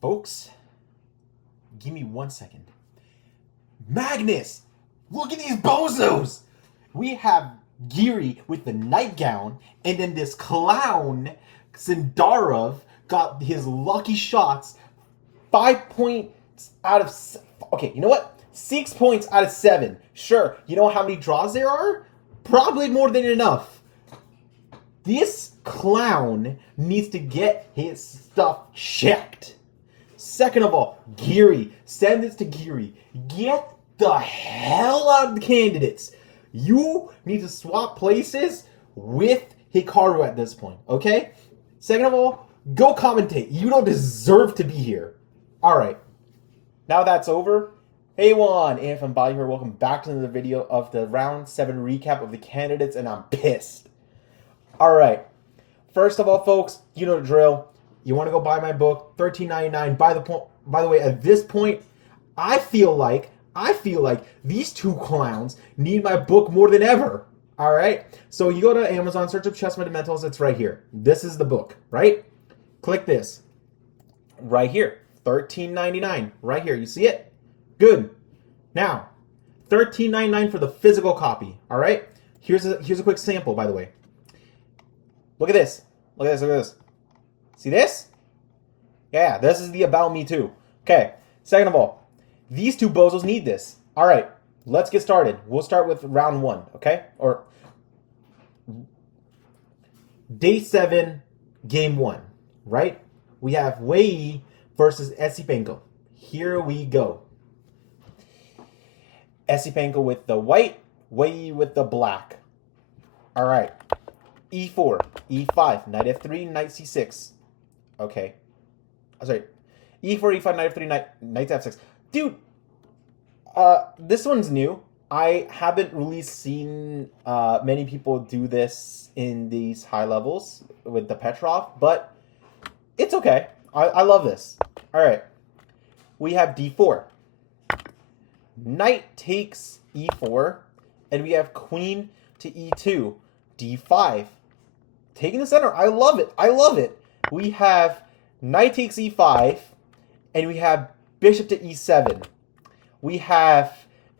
Folks, give me 1 second. Magnus! Look at these bozos! We have Giri with the nightgown, and then this clown, Sindarov, got his lucky shots. 5 points out of... Okay, you know what? 6 points out of 7. Sure, you know how many draws there are? Probably more than enough. This clown needs to get his stuff checked. Second of all, Giri. Send this to Giri. Get the hell out of the candidates. You need to swap places with Hikaru at this point, okay? Second of all, go commentate. You don't deserve to be here. Alright. Now that's over. Hey everyone, and from Body here, welcome back to another video of the round 7 recap of the candidates, and I'm pissed. Alright. First of all, folks, you know the drill. You want to go buy my book, $13.99. By the way, at this point, I feel like these two clowns need my book more than ever. All right? So you go to Amazon, search up Chess Fundamentals. It's right here. This is the book, right? Click this. Right here. $13.99. Right here. You see it? Good. Now, $13.99 for the physical copy. All right? Here's a quick sample, by the way. Look at this. Look at this. Look at this. See this? Yeah, this is the About Me too. Okay, second of all, these two bozos need this. All right, let's get started. We'll start with round 1, okay? Or day 7, game 1, right? We have Wei Yi versus Esipenko. Here we go. Esipenko with the white, Wei Yi with the black. All right, E4, E5, knight F3, knight C6. Okay. Sorry. E4, E5, knight F3, knight to F6. Dude, this one's new. I haven't really seen many people do this in these high levels with the Petrov, but it's okay. I love this. All right. We have D4. Knight takes E4, and we have queen to E2. D5. Taking the center. I love it. I love it. We have knight takes e5, and we have bishop to e7. We have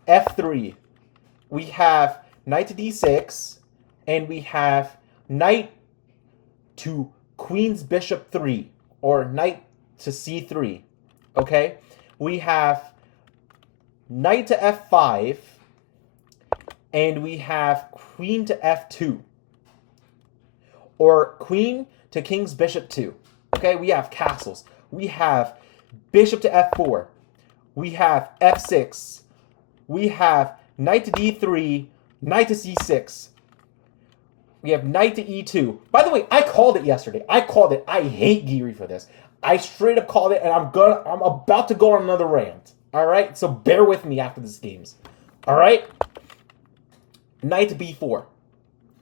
f3. We have knight to d6, and we have knight to queen's bishop 3, or knight to c3. Okay? We have knight to f5, and we have queen to f2, or queen to king's bishop 2. Okay, we have castles. We have bishop to f4. We have f6. We have knight to d3, knight to c6. We have knight to e2. By the way, I called it yesterday. I called it. I hate Giri for this. I straight up called it, and I'm about to go on another rant. All right, so bear with me after this games. All right, knight to b4.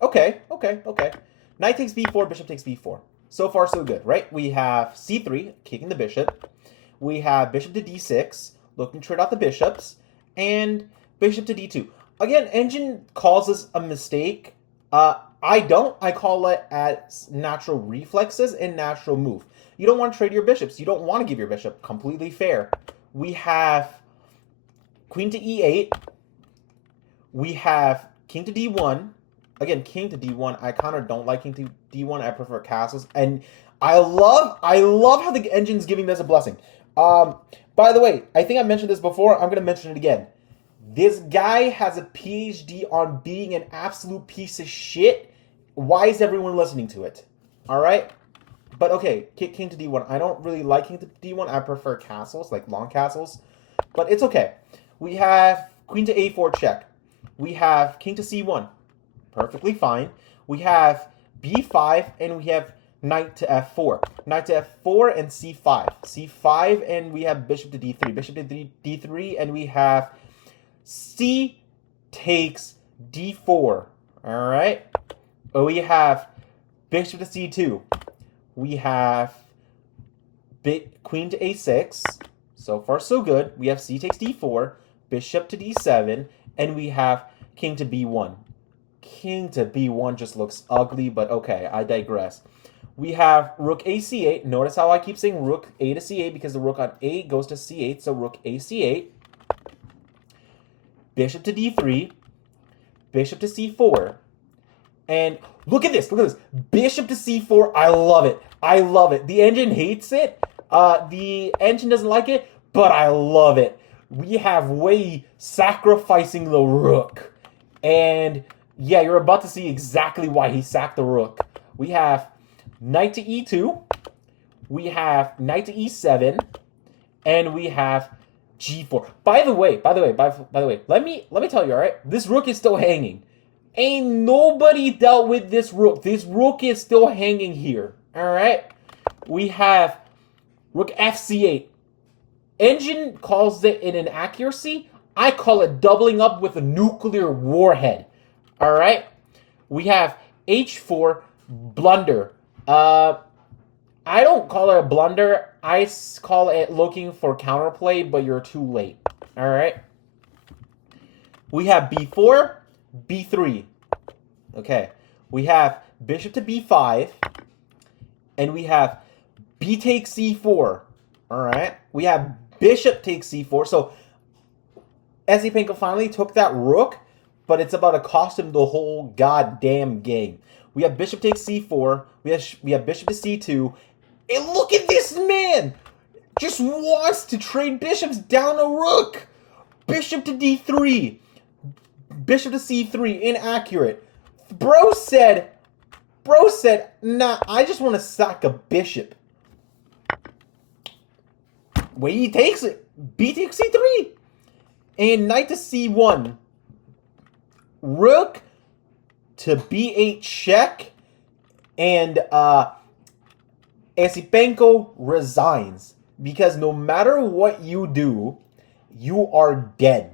Okay. Knight takes b4, bishop takes b4. So far, so good, right? We have c3, kicking the bishop. We have bishop to d6, looking to trade out the bishops. And bishop to d2. Again, Engine calls this a mistake. I don't. I call it as natural reflexes and natural move. You don't want to trade your bishops. You don't want to give your bishop. Completely fair. We have queen to e8. We have king to d1. Again, king to d1. I kind of don't like king to d1. I prefer castles. And I love how the Engine's giving this a blessing. By the way, I think I mentioned this before. I'm going to mention it again. This guy has a PhD on being an absolute piece of shit. Why is everyone listening to it? All right? But okay, king to d1. I don't really like king to d1. I prefer castles, like long castles. But it's okay. We have queen to a4 check. We have king to c1. Perfectly fine. We have b5, and we have knight to f4. Knight to f4 and c5. c5, and we have bishop to d3. Bishop to d3, and we have c takes d4. All right? We have bishop to c2. We have queen to a6. So far, so good. We have c takes d4, bishop to d7, and we have king to b1. King to b1 just looks ugly, but okay, I digress. We have rook a c8. Notice how I keep saying rook a to c8 because the rook on a goes to c8. So rook a c8. Bishop to d3. Bishop to c4. And look at this. Look at this. Bishop to c4. I love it. I love it. The engine hates it. The engine doesn't like it, but I love it. We have Wei Yi sacrificing the rook. And yeah, you're about to see exactly why he sacked the rook. We have knight to e2. We have knight to e7. And we have g4. By the way, let me tell you, all right? This rook is still hanging. Ain't nobody dealt with this rook. This rook is still hanging here. All right? We have rook fc8. Engine calls it an inaccuracy. I call it doubling up with a nuclear warhead. All right? We have h4 blunder. I don't call it a blunder. I call it looking for counterplay, but you're too late. All right? We have b4, b3. Okay. We have bishop to b5. And we have b takes c4. All right? We have bishop takes c4. So Esipenko finally took that rook, but it's about to cost him the whole goddamn game. We have bishop takes c4. We have bishop to c2. And look at this man! Just wants to trade bishops down a rook. Bishop to d3. Bishop to c3. Inaccurate. Bro said, nah, I just want to sack a bishop. Wei Yi takes it. B takes c3. And knight to c1. Rook to b8 check. And Esipenko resigns. Because no matter what you do, you are dead.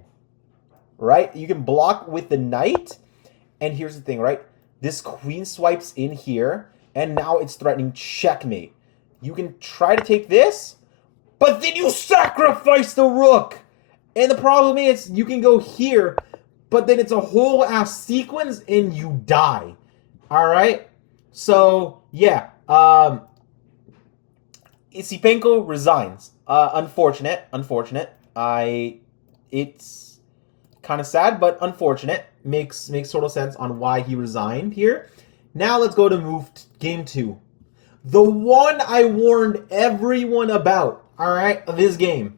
Right? You can block with the knight. And here's the thing, right? This queen swipes in here. And now it's threatening checkmate. You can try to take this. But then you sacrifice the rook. And the problem is, you can go here, but then it's a whole ass sequence and you die. Alright? So, yeah. Esipenko resigns. Unfortunate. It's kind of sad, but unfortunate. Makes total sense on why he resigned here. Now let's go to game 2. The one I warned everyone about. Alright, of this game.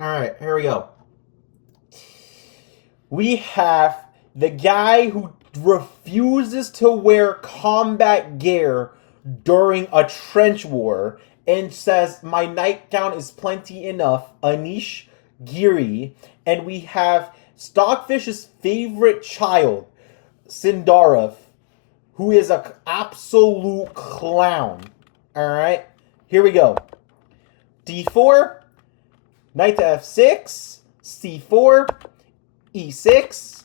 Alright, here we go. We have the guy who refuses to wear combat gear during a trench war and says, my nightgown is plenty enough, Anish Giri. And we have Stockfish's favorite child, Sindarov, who is an absolute clown. Alright, here we go. d4, knight to f6, c4, e6,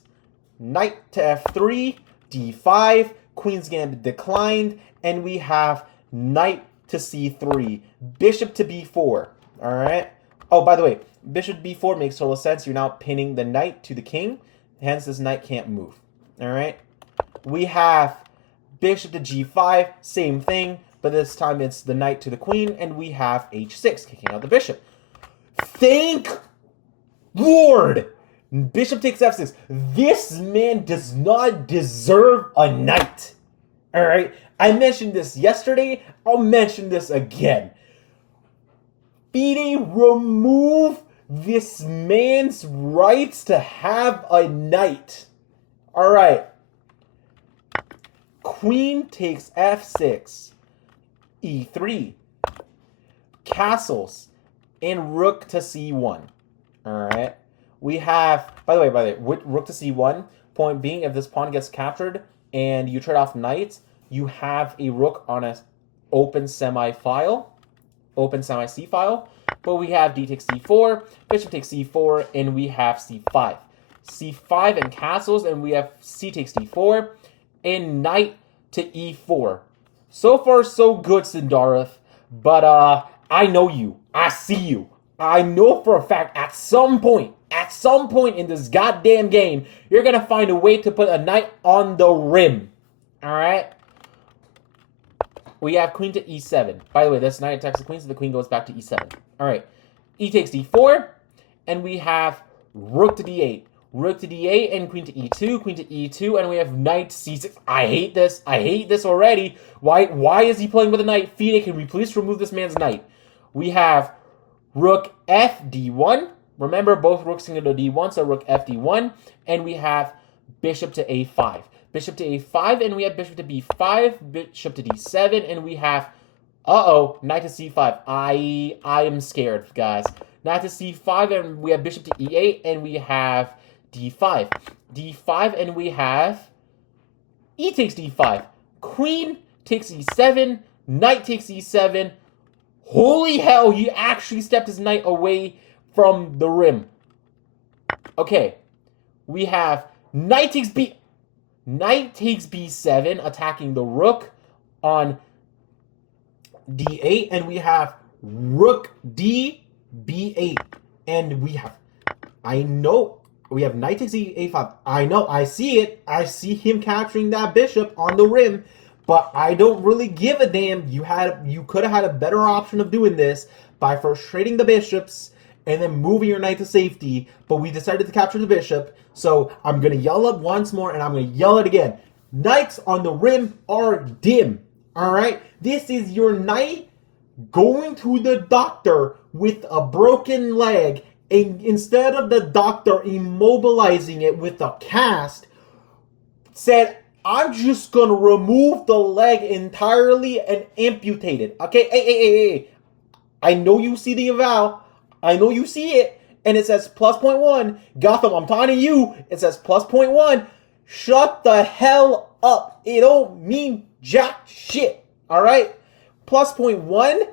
knight to f3, d5, queen's gambit declined, and we have knight to c3, bishop to b4. All right. Oh, by the way, bishop to b4 makes total sense. You're now pinning the knight to the king, hence this knight can't move. All right. We have bishop to g5, same thing, but this time it's the knight to the queen, and we have h6, kicking out the bishop. Thank Lord! Bishop takes f6. This man does not deserve a knight. Alright? I mentioned this yesterday. I'll mention this again. FIDE, remove this man's rights to have a knight. Alright. Queen takes f6. e3. Castles. And rook to c1. Alright. We have, by the way, rook to c1. Point being, if this pawn gets captured and you trade off knights, you have a rook on an open semi-file. Open semi-c file. But we have d takes c4, bishop takes c4, and we have c5. c5 and castles, and we have c takes d4, and knight to e4. So far, so good, Sindarov. But I know you. I see you. I know for a fact at some point in this goddamn game, you're going to find a way to put a knight on the rim. Alright? We have queen to e7. By the way, this knight attacks the queen, so the queen goes back to e7. All right. E takes d4, and we have rook to d8. Rook to d8 and queen to e2, queen to e2, and we have knight c6. I hate this. I hate this already. Why is he playing with a knight? FIDE, can we please remove this man's knight? We have rook f d1. Remember, both rooks can go to d1, so rook f d1. And we have bishop to a5. Bishop to a5, and we have bishop to b5, bishop to d7, and we have, knight to c5. I am scared, guys. Knight to c5, and we have bishop to e8, and we have d5. d5, and we have e takes d5. Queen takes e7, knight takes e7. Holy hell, he actually stepped his knight away from the rim. Okay, we have knight takes b7, attacking the rook on d8, and we have rook d b8, and we have, we have knight takes a5. I know, I see it. I see him capturing that bishop on the rim, but I don't really give a damn. You could have had a better option of doing this by first trading the bishops and then moving your knight to safety, but we decided to capture the bishop, so I'm going to yell up once more, and I'm going to yell it again. Knights on the rim are dim, alright? This is your knight going to the doctor with a broken leg, and instead of the doctor immobilizing it with a cast, said, I'm just going to remove the leg entirely and amputate it. Okay, hey. I know you see the eval. I know you see it. And it says plus 0.1. Gotham, I'm talking to you. It says plus 0.1. Shut the hell up. It don't mean jack shit. Alright? Plus 0.1?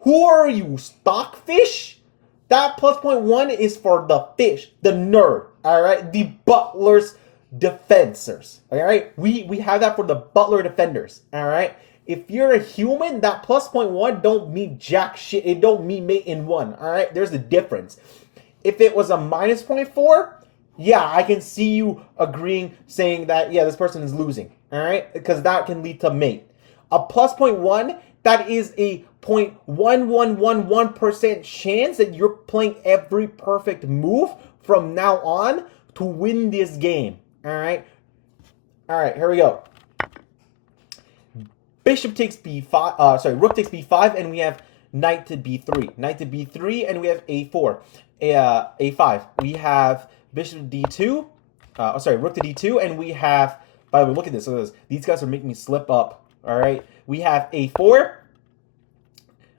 Who are you? Stockfish? That plus 0.1 is for the fish. The nerd. Alright? The Butlers defenders. Alright? We have that for the Butler defenders. Alright? If you're a human, that plus 0.1 don't mean jack shit. It don't mean mate in one. Alright? There's a difference. If it was a minus 0.4, yeah, I can see you agreeing, saying that, yeah, this person is losing. Alright? Because that can lead to mate. A plus 0.1, that is a 0.1111% chance that you're playing every perfect move from now on to win this game. Alright? Alright, here we go. Bishop takes b5, rook takes b5, and we have knight to b3. Knight to b3, and we have a4. A5. We have bishop to d2. Rook to d2, and we have, by the way, look at this. These guys are making me slip up. Alright? We have a4.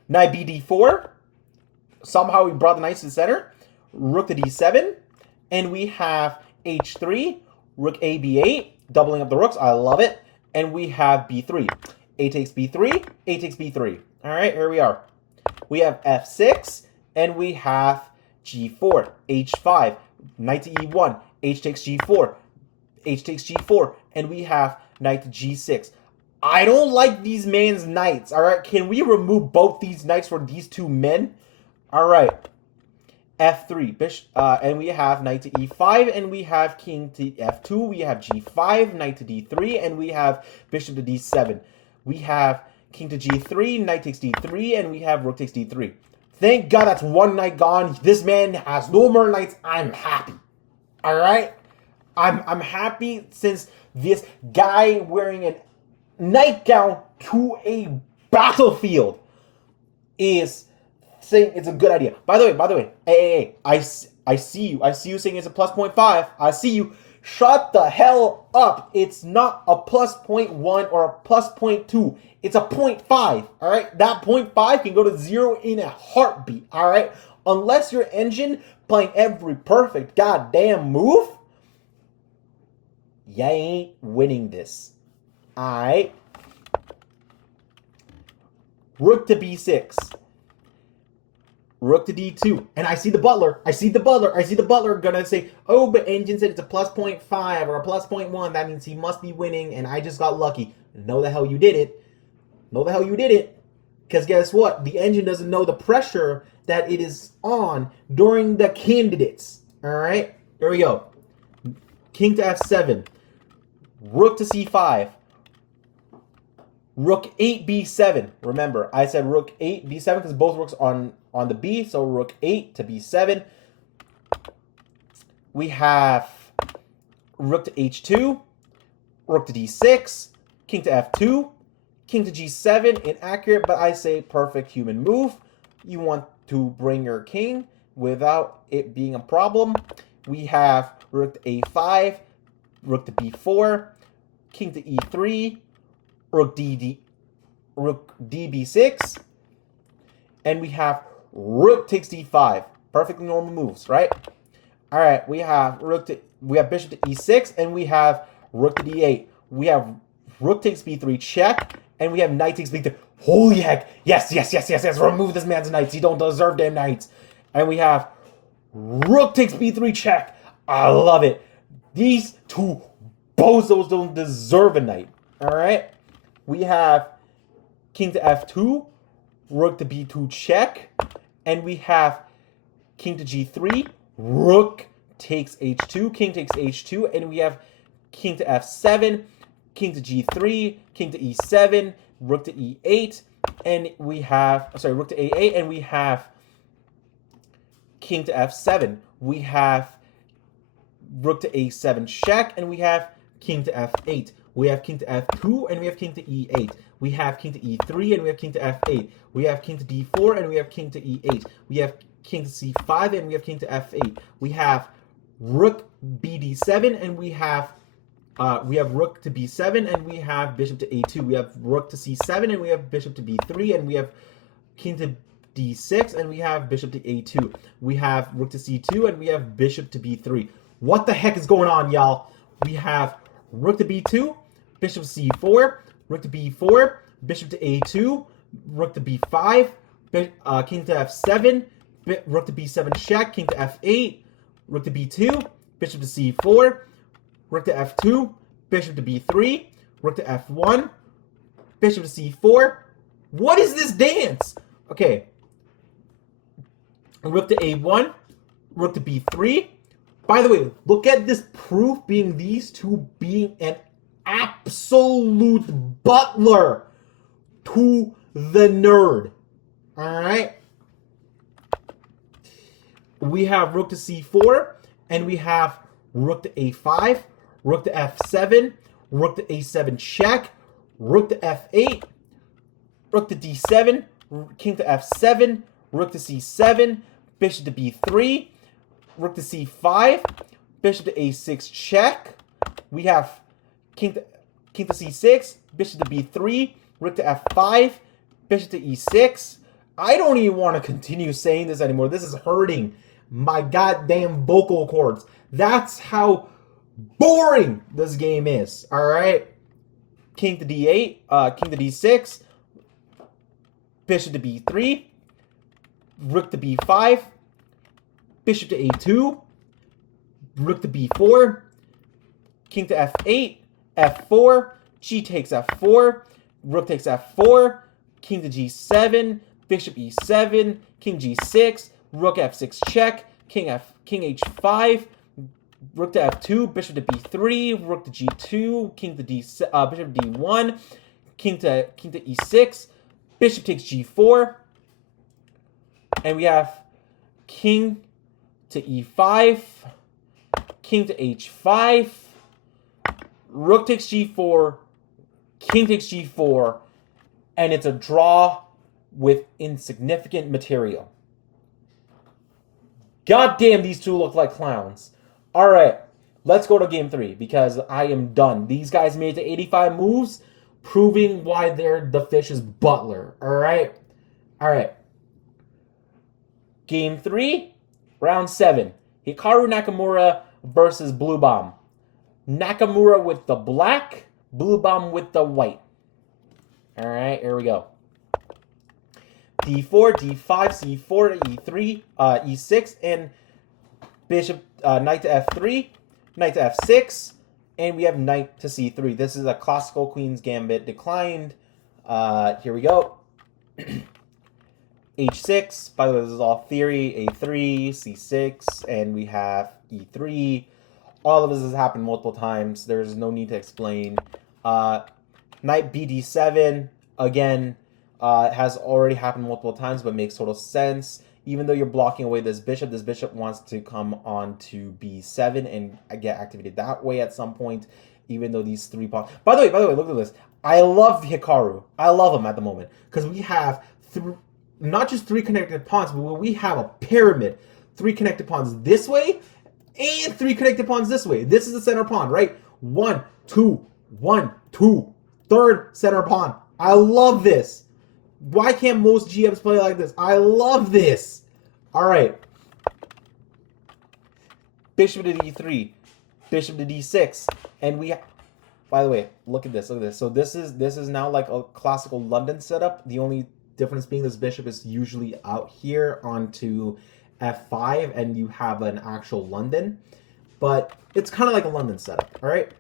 Knight bd4. Somehow we brought the knights to the center. Rook to d7. And we have h3. Rook a b8. Doubling up the rooks. I love it. And we have b3. A takes b3. A takes b3. Alright, here we are. We have f6. And we have g4. h5. Knight to e1. H takes g4. H takes g4. And we have knight to g6. I don't like these man's knights. Alright, can we remove both these knights for these two men? Alright. f3. And we have knight to e5, and we have king to f2. We have g5, knight to d3, and we have bishop to d7. We have king to g3, knight takes d3, and we have rook takes d3. Thank God that's one knight gone. This man has no more knights. I'm happy. Alright? I'm happy since this guy wearing a nightgown to a battlefield is saying it's a good idea. By the way, hey, I see you. I see you saying it's a plus 0.5. I see you. Shut the hell up. It's not a plus 0.1 or a plus 0.2. It's a 0.5, all right? That 0.5 can go to 0 in a heartbeat, all right? Unless your engine playing every perfect goddamn move, you ain't winning this, all right? Rook to b6. Rook to d2. And I see the butler. I see the butler gonna say, oh, but engine said it's a plus 0.5 or a plus 0.1. That means he must be winning, and I just got lucky. No, the hell you did it. No, the hell you did it. Because guess what? The engine doesn't know the pressure that it is on during the candidates. Alright? Here we go. King to f7. Rook to c5. Rook 8 b7. Remember, I said rook 8 b7 because both rooks on the b. So rook 8 to b7. We have rook to h2, rook to d6, king to f2, king to g7. Inaccurate, but I say perfect human move. You want to bring your king without it being a problem. We have rook to a5, rook to b4, king to e3, rook db6, and we have rook takes d5. Perfectly normal moves, right? All right, we have bishop to e6, and we have rook to d8. We have rook takes b3 check, and we have knight takes b3. Holy heck! Yes. Remove this man's knights. He don't deserve damn knights. And we have rook takes b3 check. I love it. These two bozos don't deserve a knight. All right. We have king to f2, rook to b2 check, and we have king to g3, rook takes h2, king takes h2, and we have king to f7, king to g3, king to e7, rook to e8, and we have, rook to a8, and we have king to f7. We have rook to a7 check, and we have king to f8. We have king to f2, and we have king to e8. We have king to e3, and we have king to f8. We have king to d4, and we have king to e8. We have king to c5, and we have king to f8. We have rook bd7, and we have rook to b7, and we have bishop to a2. We have rook to c7, and we have bishop to b3, and we have king to d6, and we have bishop to a2. We have rook to c2, and we have bishop to b3. What the heck is going on, y'all? We have rook to b2, bishop to c4, rook to b4, bishop to a2, rook to b5, king to f7, rook to b7 check, king to f8, rook to b2, bishop to c4, rook to f2, bishop to b3, rook to f1, bishop to c4. What is this dance? Okay. Rook to a1, rook to b3. By the way, look at this proof being these two being an absolute butler to the nerd. Alright? We have rook to c4, and we have rook to a5, rook to f7, rook to a7 check, rook to f8, rook to d7, king to f7, rook to c7, bishop to b3, rook to c5, bishop to a6 check. We have king to c6, bishop to b3, rook to f5, bishop to e6. I don't even want to continue saying this anymore. This is hurting my goddamn vocal cords. That's how boring this game is. All right. King to d8, king to d6, bishop to b3, rook to b5, bishop to a2, rook to b4, king to f8, f4, g takes f4, rook takes f4, king to g7, bishop e7, king g6, rook f6 check, king h5, rook to f2, bishop to b3, rook to g2, king to bishop d1, king to e6, bishop takes g4, and we have king to e5, king to h5, rook takes g4, king takes g4, and it's a draw with insignificant material. God damn, these two look like clowns. All right, let's go to game 3 because I am done. These guys made it to 85 moves, proving why they're the fish's butler. All right. Game 3, round 7. Hikaru Nakamura versus Blue Bomb. Nakamura with the black, Blue Bomb with the white. All right, here we go. d4, d5, c4, e3, e6, and bishop, knight to f3, knight to f6, and we have knight to c3. This is a classical Queen's Gambit declined. Here we go. h6. By the way, this is all theory. a3, c6, and we have e3. All of this has happened multiple times. There's no need to explain. Knight BD7, again, has already happened multiple times, but makes total sense. Even though you're blocking away this bishop wants to come on to B7 and get activated that way at some point, even though these 3 pawns... By the way, look at this. I love the Hikaru. I love him at the moment, because we have not just 3 connected pawns, but we have a pyramid. 3 connected pawns this way, and 3 connected pawns this way. This is the center pawn, right? 1, 2, 1, 2. Third center pawn. I love this. Why can't most GMs play like this? I love this. All right. Bishop to D3. Bishop to D6. And we... By the way, look at this. Look at this. So this is now like a classical London setup. The only difference being this bishop is usually out here onto F5, and you have an actual London. But it's kind of like a London setup, all right?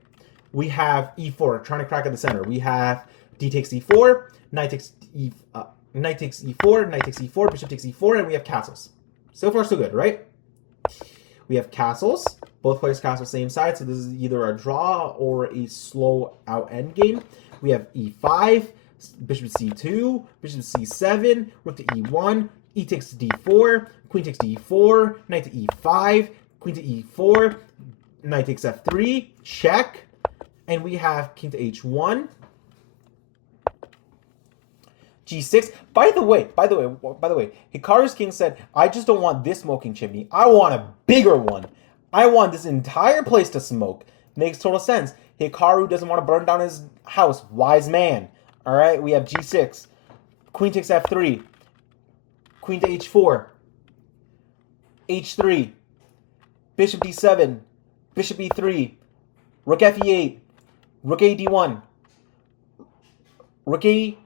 We have E4, trying to crack at the center. We have D takes E4, Knight takes E4, Knight takes E4, Bishop takes E4, and we have castles. So far, so good, right? We have castles. Both players castle same side, so this is either a draw or a slow out endgame. We have E5, Bishop to C2, Bishop to C7, Rook to E1, E takes to D4, Queen takes to E4, Knight to E5, Queen to E4, Knight takes F3, check, and we have King to H1, G6. By the way, Hikaru's king said, "I just don't want this smoking chimney. I want a bigger one. I want this entire place to smoke." Makes total sense. Hikaru doesn't want to burn down his house. Wise man. All right, we have G6. Queen takes F3. Queen to H4. H3. Bishop D7. Bishop E3. Rook Fe8. Rook A D1. Rook A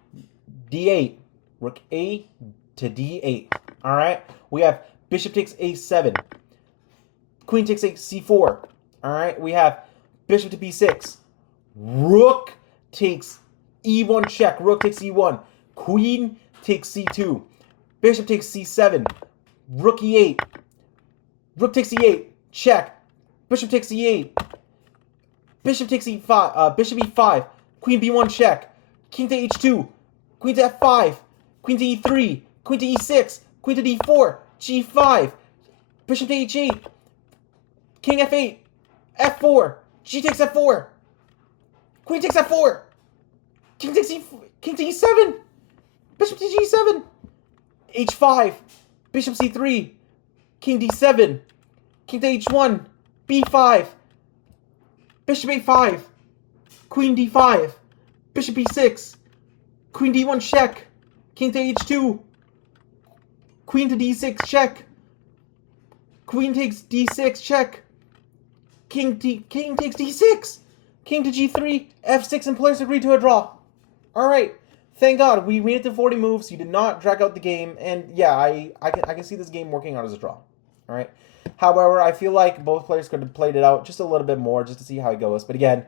D8. Rook A to D8. All right, we have Bishop takes A7. Queen takes C4. All right, we have Bishop to B6. Rook takes E1 check. Rook takes E1. Queen takes C2. Bishop takes C7. Rook E8. Rook takes E8. Check. Bishop takes E8. Bishop takes E5. Bishop E5. Queen B1 check. King to H2. Queen to F5. Queen to E3. Queen to E6. Queen to D4. G5. Bishop to H8. King F8. F4. G takes F4. Queen takes F4. King takes King to E7. Bishop to G7. H5. Bishop C3. King D7. King to H1. B5. Bishop A5. Queen D5. Bishop E6. Queen D1 check. King to H2. Queen to D6 check. Queen takes D6 check. King takes D6. King to G3. F6 and players agree to a draw. Alright. Thank God. We made it to 40 moves. You did not drag out the game. And yeah, I can see this game working out as a draw. Alright. However, I feel like both players could have played it out just a little bit more just to see how it goes. But again,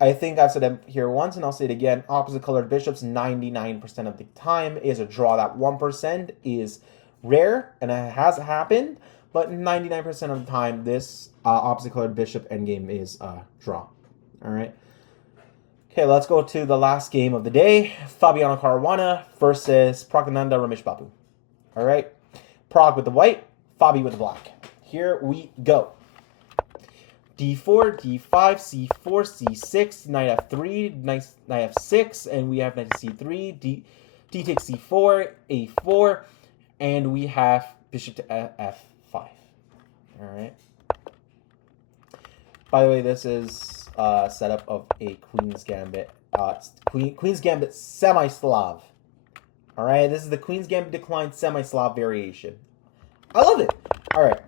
I think I've said it here once, and I'll say it again. Opposite colored bishops 99% of the time is a draw. That 1% is rare, and it has happened. But 99% of the time, this opposite colored bishop endgame is a draw. All right. Okay, let's go to the last game of the day. Fabiano Caruana versus Pragnanda Ramesh Babu. All right. Prague with the white, Fabi with the black. Here we go. D4, D5, C4, C6, Knight F3, Knight F6, and we have Knight to C3, D takes C4, A4, and we have Bishop to F5. All right. By the way, this is a setup of a Queen's Gambit, Queen's Gambit semi-Slav. All right, this is the Queen's Gambit declined semi-Slav variation. I love it. All right.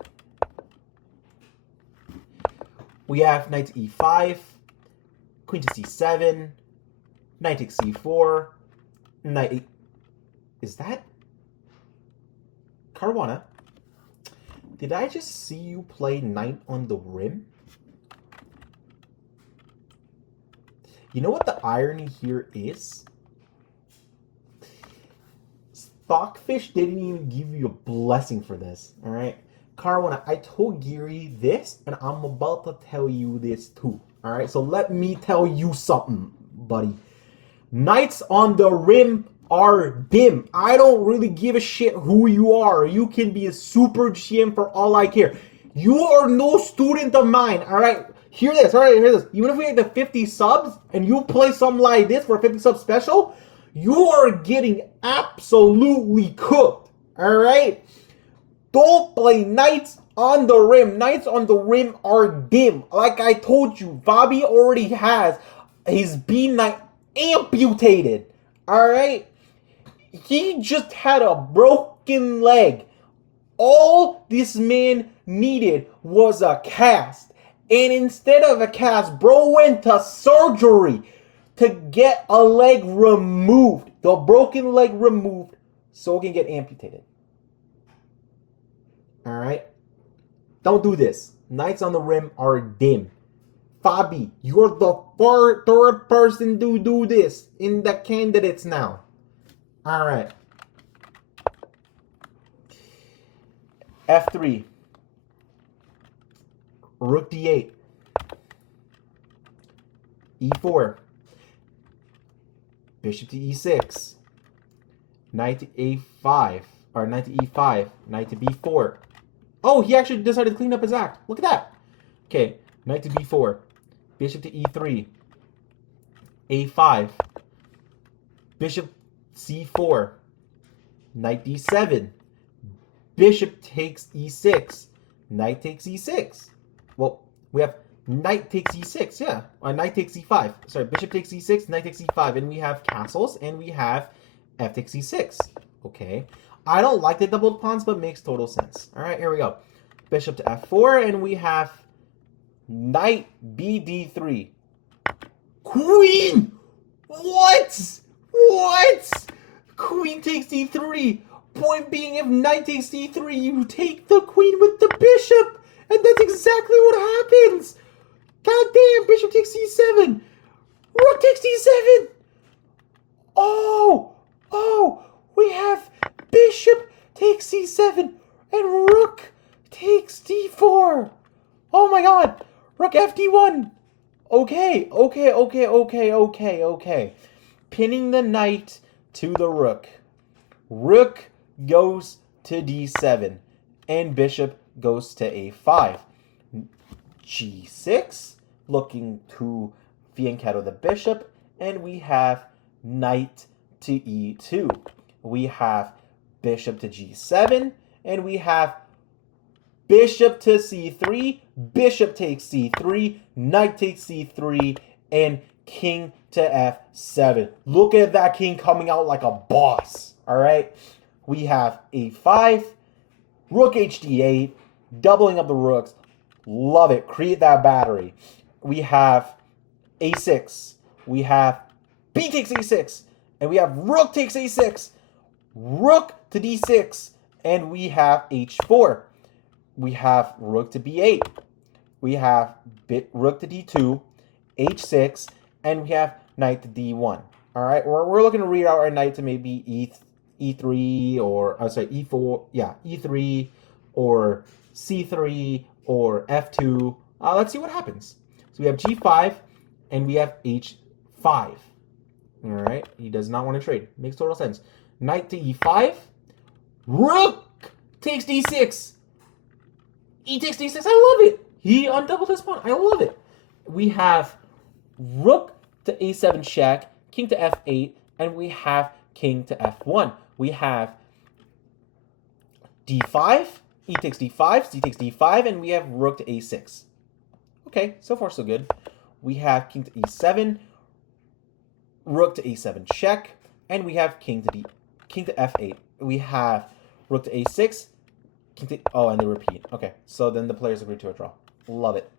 We have Knight to E5, Queen to C7, Knight takes C4, Knight... Is that Caruana? Did I just see you play Knight on the rim? You know what the irony here is? Stockfish didn't even give you a blessing for this, alright? Caruana, I told Giri this, and I'm about to tell you this too. Alright, so let me tell you something, buddy. Knights on the rim are dim. I don't really give a shit who you are. You can be a super GM for all I care. You are no student of mine, alright? Hear this, alright, hear this. Even if we get the 50 subs and you play something like this for a 50 sub special, you are getting absolutely cooked, alright? Don't play Knights on the rim. Knights on the rim are dim. Like I told you, Bobby already has his B Knight amputated, alright? He just had a broken leg. All this man needed was a cast. And instead of a cast, bro went to surgery to get a leg removed. The broken leg removed so it can get amputated. Alright? Don't do this. Knights on the rim are dim. Fabi, you're the third person to do this in the candidates now. Alright. F3. Rook D8. E4. Bishop to E6. Knight to A5. Or knight to E5. Knight to B4. Oh, he actually decided to clean up his act. Look at that. Okay. Knight to B4. Bishop to E3. A5. Bishop C4. Knight D7. Bishop takes E6. Knight takes E6. Well, we have knight takes E6, yeah. Or knight takes E5. Sorry, bishop takes E6, knight takes E5. And we have castles, and we have F takes E6. Okay. I don't like the doubled pawns, but makes total sense. All right, here we go. Bishop to F4, and we have knight BD3. Queen! What? What? Queen takes D3. Point being, if knight takes D3, you take the queen with the bishop. And that's exactly what happens. God damn, bishop takes C7. Rook takes D7. Oh, we have bishop takes C7 and rook takes D4. Oh my god. Rook FD1. Okay. Pinning the knight to the rook. Rook goes to D7 and bishop goes to A5. G6, looking to fianchetto the bishop, and we have knight to E2. We have bishop to G7, and we have bishop to C3, bishop takes C3, knight takes C3, and king to F7. Look at that king coming out like a boss, all right? We have A5, rook HD8, doubling up the rooks. Love it. Create that battery. We have A6. We have B takes A6. And we have rook takes A6. Rook to D6. And we have H4. We have rook to B8. We have rook to D2. H6. And we have knight to D1. All right. We're looking to read out our knight to maybe E3 or, E4. Yeah, E3 or C3 or F2. Let's see what happens. So we have G5 and we have H5. All right. He does not want to trade. Makes total sense. Knight to E5. Rook takes D6. E takes D6. I love it. He undoubled his pawn. I love it. We have rook to A7 check, king to F8, and we have king to F1. We have D5, E takes D5, C takes D5, and we have rook to A6. Okay, so far so good. We have king to E7, rook to A7 check, and we have king to F8. We have rook to A6, king to, and the repeat. Okay, so then the players agree to a draw. Love it.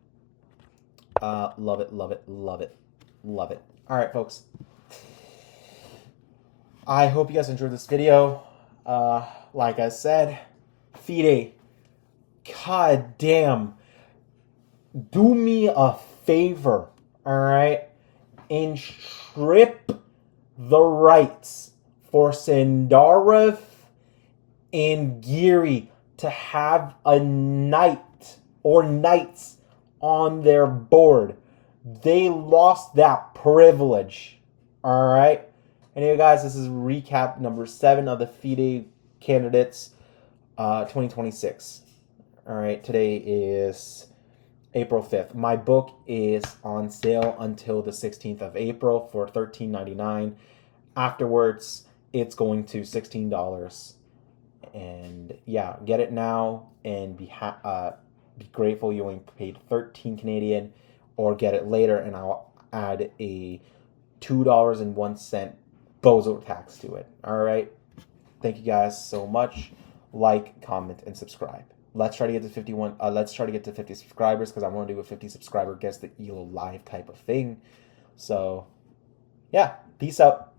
Love it. All right, folks. I hope you guys enjoyed this video. Like I said, FIDE, god damn, do me a favor, alright, and strip the rights for Sindarov and Giri to have a knight or knights on their board. They lost that privilege. All right. Anyway, guys, this is recap number 7 of the FIDE candidates 2026. All right, today is April 5th. My book is on sale until the 16th of April for $13.99. Afterwards, it's going to $16. And yeah, get it now and be grateful you only paid 13 Canadian, or get it later and I'll add a $2.01 bozo tax to it. All right. Thank you guys so much. Like, comment, and subscribe. Let's try to get to 51. Let's try to get to 50 subscribers, because I want to do a 50 subscriber guess the ELO live type of thing. So, yeah. Peace out.